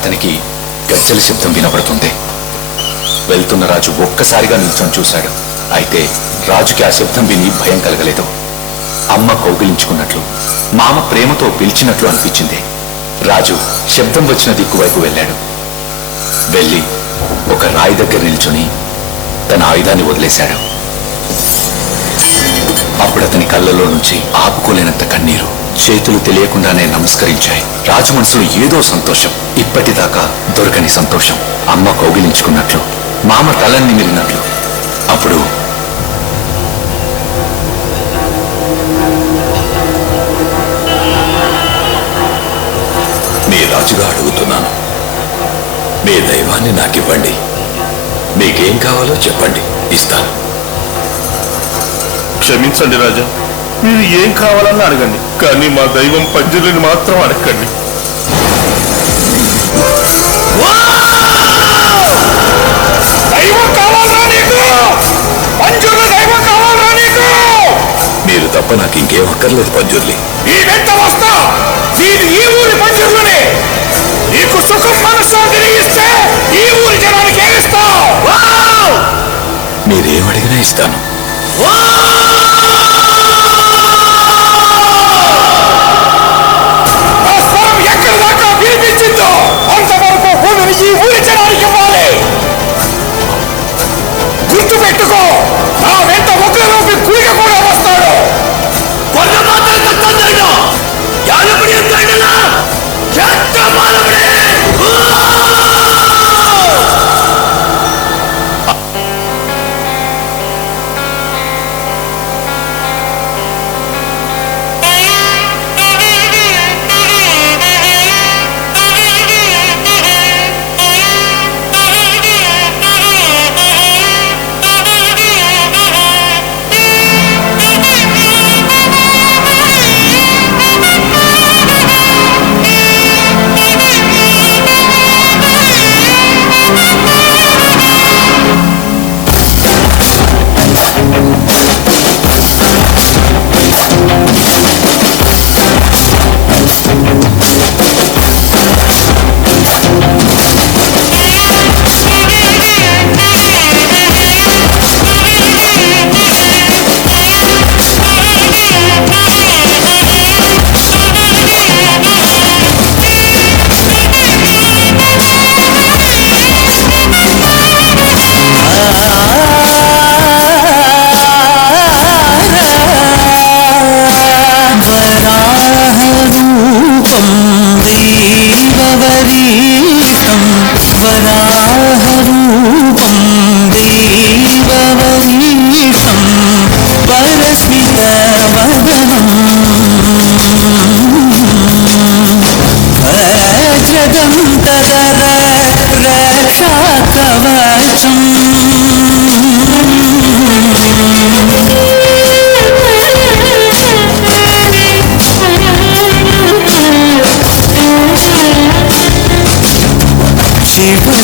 అతనికి గజ్జల శబ్దం వినబడుతుంది. వెళ్తున్న రాజు ఒక్కసారిగా నిల్చొని చూశాడు. అయితే రాజుకి ఆ శబ్దం విని భయం కలగలేదు. అమ్మ కౌగిలించుకున్నట్లు, మామ ప్రేమతో పిలిచినట్లు అనిపించింది. రాజు శబ్దం వచ్చిన దిక్కువైపు వెళ్ళాడు. వెళ్ళి ఒక రాయి దగ్గర నిల్చొని తన ఆయుధాన్ని వదిలేశాడు. అప్పుడు అతని కళ్ళలో నుంచి ఆపుకోలేనంత కన్నీరు, చేతులు తెలియకుండానే నమస్కరించాయి. రాజు మనసులో ఏదో సంతోషం, ఇప్పటిదాకా దొరకని సంతోషం. అమ్మ కౌగిలించుకున్నట్లు, మామ తలన్ని మిరినట్లు. అప్పుడు మీ రాజుగా అడుగుతున్నాను, మీ దైవాన్ని నాకివ్వండి. మీకేం కావాలో చెప్పండి, ఇస్తాను. క్షమించండి రాజా, మీరు ఏం కావాలన్నా అడగండి, కానీ మా దైవం పంజరుని మాత్రం అడగండి. మీరు తప్ప నాకు ఇంకేం అక్కర్లేదు పంజుర్లి. ఈ ఊరి పంజరులనే నీకు సుఖం మనశ్శాంతిని ఇస్తే ఈ ఊరి జనానికి ఏమిస్తావు? మీరేం అడిగినా ఇస్తాను. ఎక్కడి దాకా వినిపించిందో అంతవరకు భూమిని ఈ ఊరి జనానికి ఇవ్వాలి. గుర్తు పెట్టుకో, నా వెంట ఒకరిలోకి కులిగ కూడా వస్తాడు.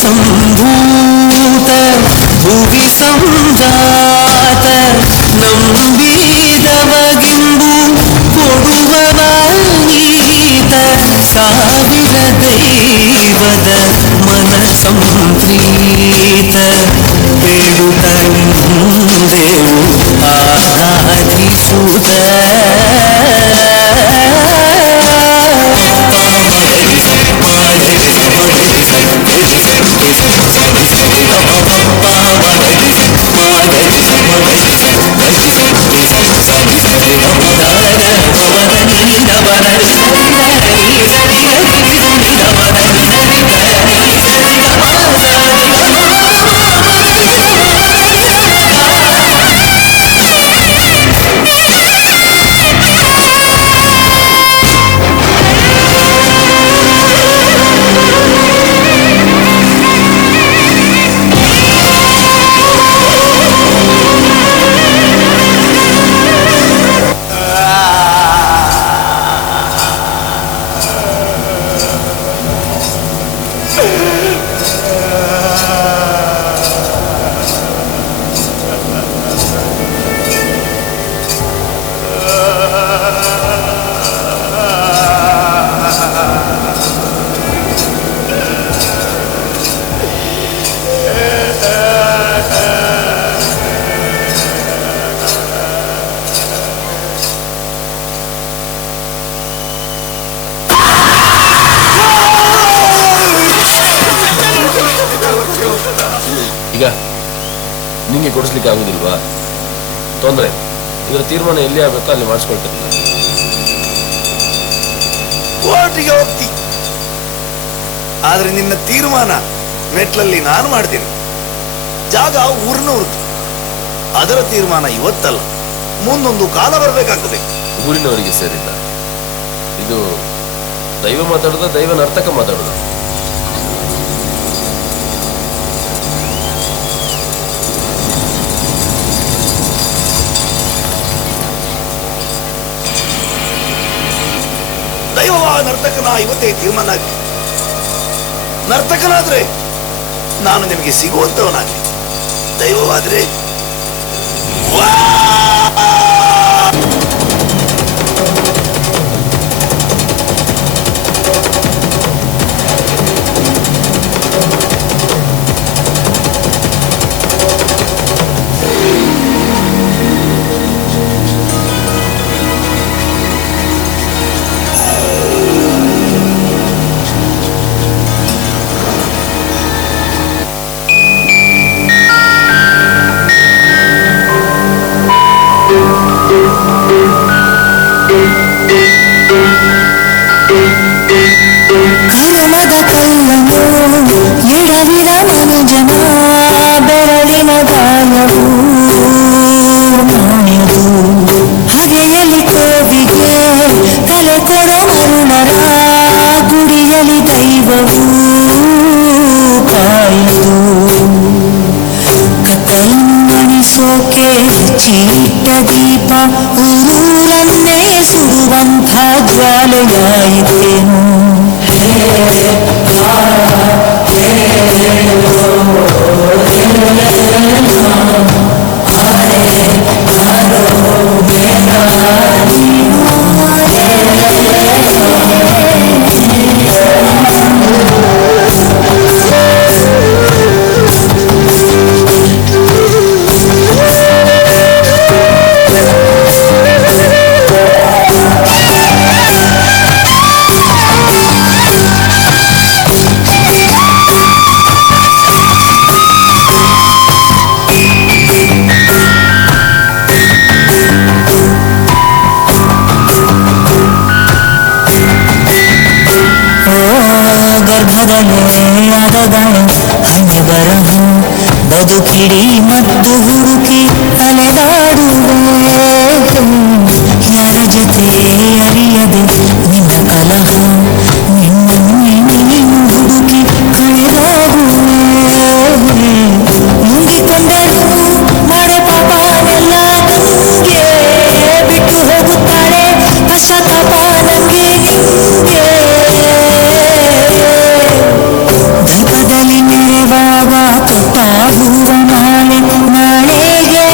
సంభూత భువి సంజాత ನಂಬಿದವಗಿಂಬು ಕೊಡುವವನೀತ ಸಾವಿರ ದೈವದ ಮನ ಸಂಪ್ರೀತ ಬೇಡುತ್ತಂದೇವು ಆರಾಧಿಸುತ್ತ ಈಗ ನಿಂಗೆ ಕೊಡಿಸ್ಲಿಕ್ಕೆ ಆಗುದಿಲ್ವಾ? ತೊಂದರೆ, ಇದರ ತೀರ್ಮಾನ ಎಲ್ಲಿ ಆಗ್ಬೇಕೋ ಅಲ್ಲಿ ಮಾಡಿಸ್ಕೊಳ್ತೇನೆ. ಕೋರ್ಟಿಗೆ ಹೋಗ್ತಿ, ಆದ್ರೆ ನಿನ್ನ ತೀರ್ಮಾನ ಮೆಟ್ಲಲ್ಲಿ ನಾನು ಮಾಡ್ತೀನಿ. ಜಾಗ ಊರಿನವ್ರದ್ದು, ಅದರ ತೀರ್ಮಾನ ಇವತ್ತಲ್ಲ, ಮುಂದೊಂದು ಕಾಲ ಬರಬೇಕಾಗ್ತದೆ. ಊರಿನವರಿಗೆ ಸೇರಿದ್ದ ಇದು ದೈವ ಮಾತಾಡುದ, ದೈವ ನರ್ತಕ ಮಾತಾಡುದ? ದೈವವ ನರ್ತಕನ ಇವತ್ತೇ ತೀರ್ಮಾನ ಆಗಲಿ. ನರ್ತಕನಾದ್ರೆ ನಾನು ನಿಮಗೆ ಸಿಗುವಂತವನಾಗಲಿ, ದೈವವಾದ್ರೆ ಕರ್ಮದ ಕಲ್ಲನು ಎಡವಿದ ಮನುಜನ ಬೆರಳಿನ ಗಾಯವು ನಾಣ್ಯದು. ಹಗೆಯಲಿ ಕೋವಿಗೆ ತಲೆ ಕೊಡೋ ಮರುಣರ ಗುಡಿಯಲಿ ದೈವವು ಕಾಯದು. ಕತ್ತಲನ್ನಣಿಸೋಕೆ ಚೀಟ ದೀಪ ಊರನ್ನೇ ಸುಡುವಂಥ ಜ್ವಾಲೆಯಾಯಿತೇನು. ಗರ್ಭದಲ್ಲೇ ಹಣ್ಣೆ ಬರಹ ಬದುಕಿಡಿ ಮತ್ತು ಹುಡುಕಿ ಅಲೆದಾಡುವೆ. ಯಾರ ಜೊತೆ ಅರಿಯದೆ ನಿನ್ನ ಕಲಹ, ನಿನ್ನ ಹುಡುಕಿ ಕಳೆದಾಡುವೆ. ಮುಗಿಕೊಂಡರು ಮಾಡೆ ಪಾಪನೆಲ್ಲ ನಂಗೆ ಬಿಟ್ಟು ಹೋಗುತ್ತಾಳೆ, ಪಶ್ಚಾತ್ತಾಪ ನಂಗೆ ನಿಂಗೆ. ದೀಪದಲ್ಲಿ ಮೆರೆವಾಗ ತೊಟ್ಟಾಗುವ ನಾಳೆ, ನಾಳೆಗೆ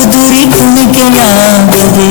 ಉದುರಿ ಕುಣಿಕೆಯಾಗದೆ.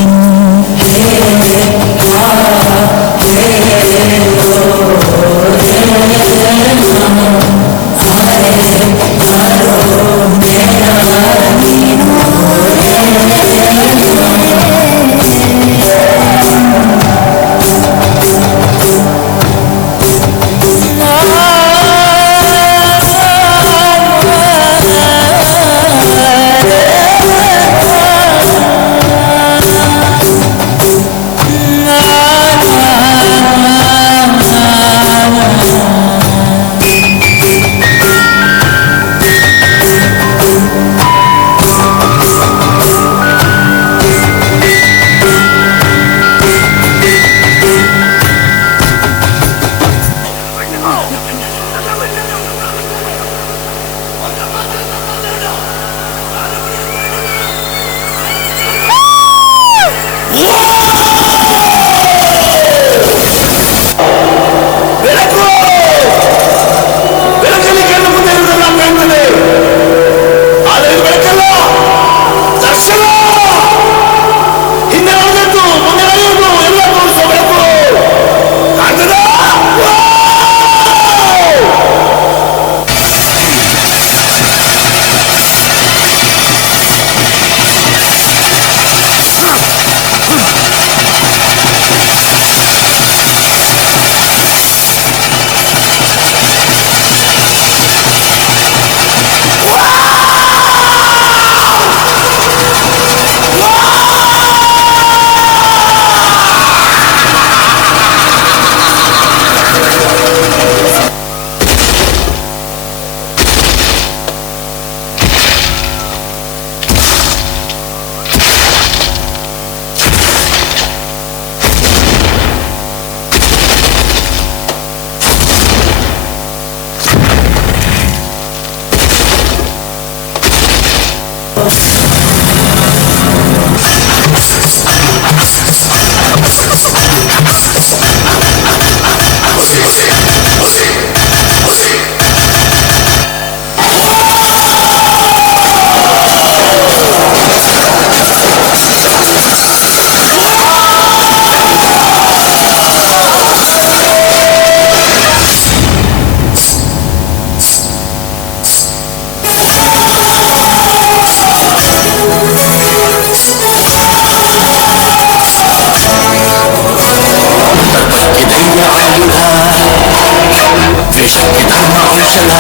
ಶಕ್ತಿ ಧರ್ಮ ಔಷಧ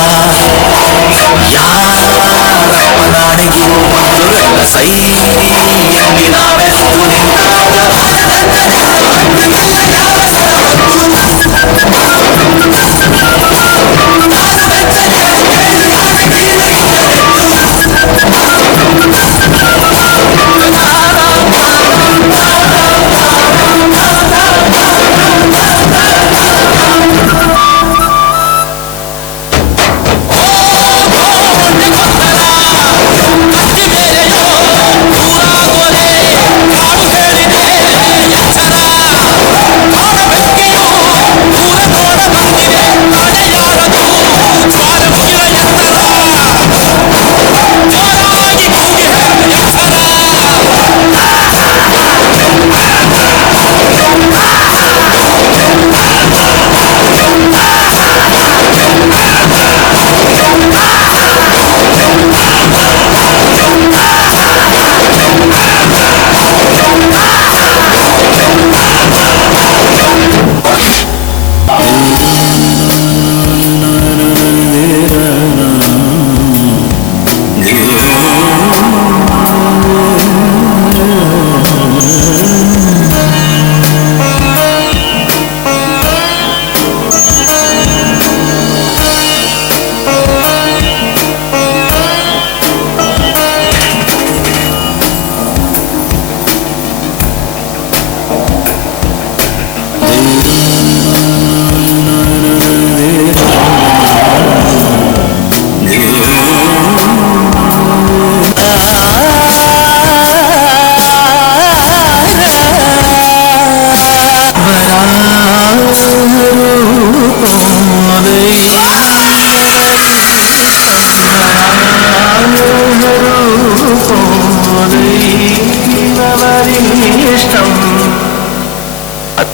ಯಾರಪ್ಪನಾಣೆಗೂ ಬಂದುರೆಲ್ಲ ಸೈ ಎಲ್ಲಿ ನಾವೆತ್ತು ನಿಂತಾಗ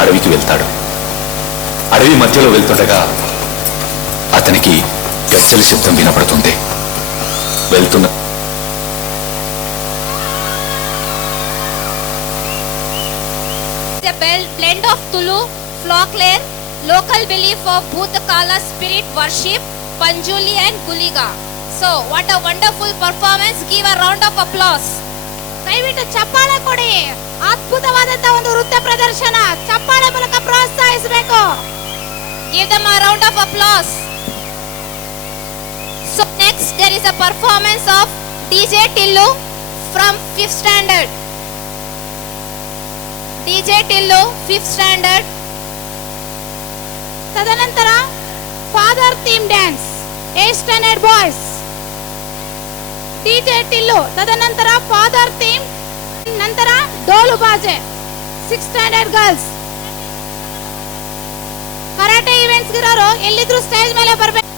అడవికి వెళ్తాడు. అడవి మధ్యలో వెళ్తుండగా అతనికి గజ్జల శబ్దం వినపడుతుంది. వెళ్తున్న blend of Tulu, folklore, local belief of Bhutakala spirit worship, Panjuli and Guliga. So, what a wonderful performance. Give a round of applause. ದಯವಿಟ್ಟು ಚಪ್ಪಾಳೆ ಕೊಡಿ. ಅದ್ಭುತವಾದಂತ ಒಂದು ನೃತ್ಯ ಪ್ರದರ್ಶನ. ಚಪ್ಪಾಳೆ ಮೂಲಕ ಪ್ರೋತ್ಸಾಹಿಸಬೇಕು. Give them a round of applause. So next there is a performance of DJ Tillu from 5th standard. DJ Tillu 5th standard. ತದನಂತರ father theme dance 8th standard boys. DJ Tillu ತದನಂತರ ಫಾದರ್ ಥೀಮ್, ನಂತರ ಡೋಲು ಬಾಜೆ 6th standard girls. Karate events ಗಿರೋರು ಎಲ್ಲಿದ್ರು stage ಮೇಲೆ ಬರಬೇಕು.